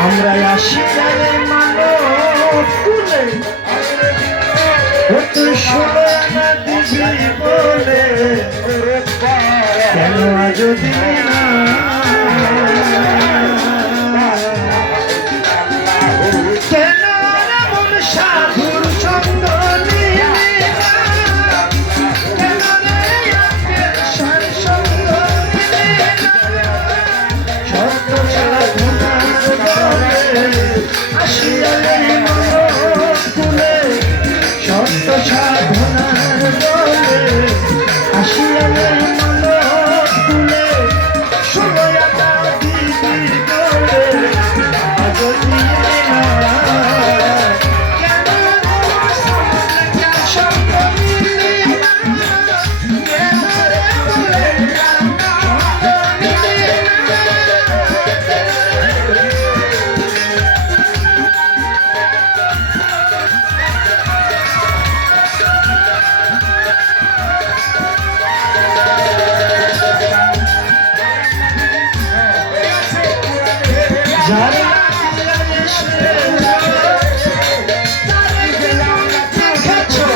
আমরা আসি রে মানব কুলে তুই ষোলো আনা দিবি বলে কেন আজ দিবি না কেন এমন সাধুর সঙ্গ নিলি না কেন রে আজকের সার সঙ্গ নিলি না সত্য সাধনার বলে আসিয়া রে মানব কুলে সত্য সাধনার বলে আসিয়া রে মানব কুলে ষোলো আনা দিবি বলে আজ দিবি না কেন আমার সামনে সঙ্গ নিলি না কেন রে বলে সঙ্গ নিলি না যারা এসে তারে গেলাম দেখেছো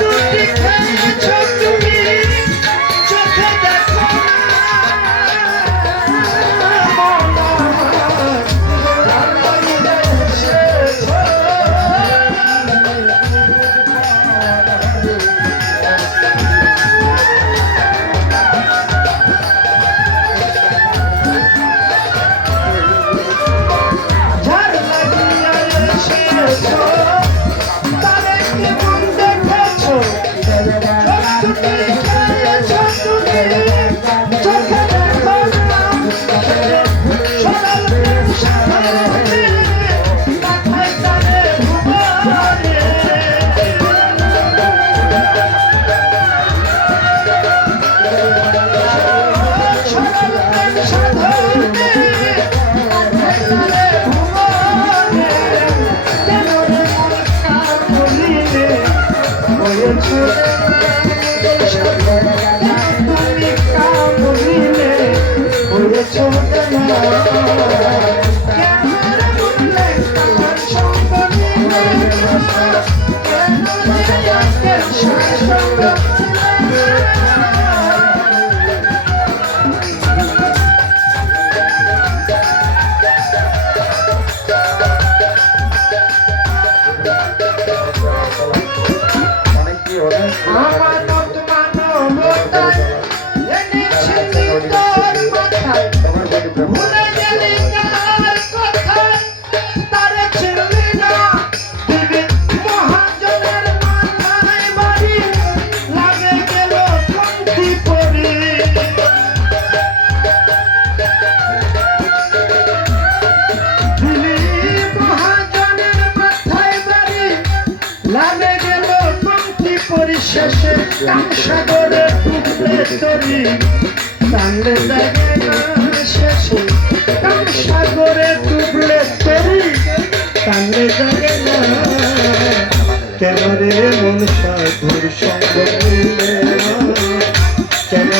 দুটি খেয়েছো তুমি চোখে দেখো আমানত মানবতায় এনেছি তোর মাথায় ভুলে গেলি কার কথায় তারে চিনলি না দিবি মহাজনের মাথায় বাড়ি লাগে গেল কমতি পড়ি দিলি মহাজনের মাথায় বাড়ি লাগে গেল পরিশেষে কামসাগরে ডুবলে তরি টানলে লাগে না শেষে কামসাগরে ডুবলে তরি টানলে লাগে না কেন রে মন সাধুর সঙ্গ নিলে না কেন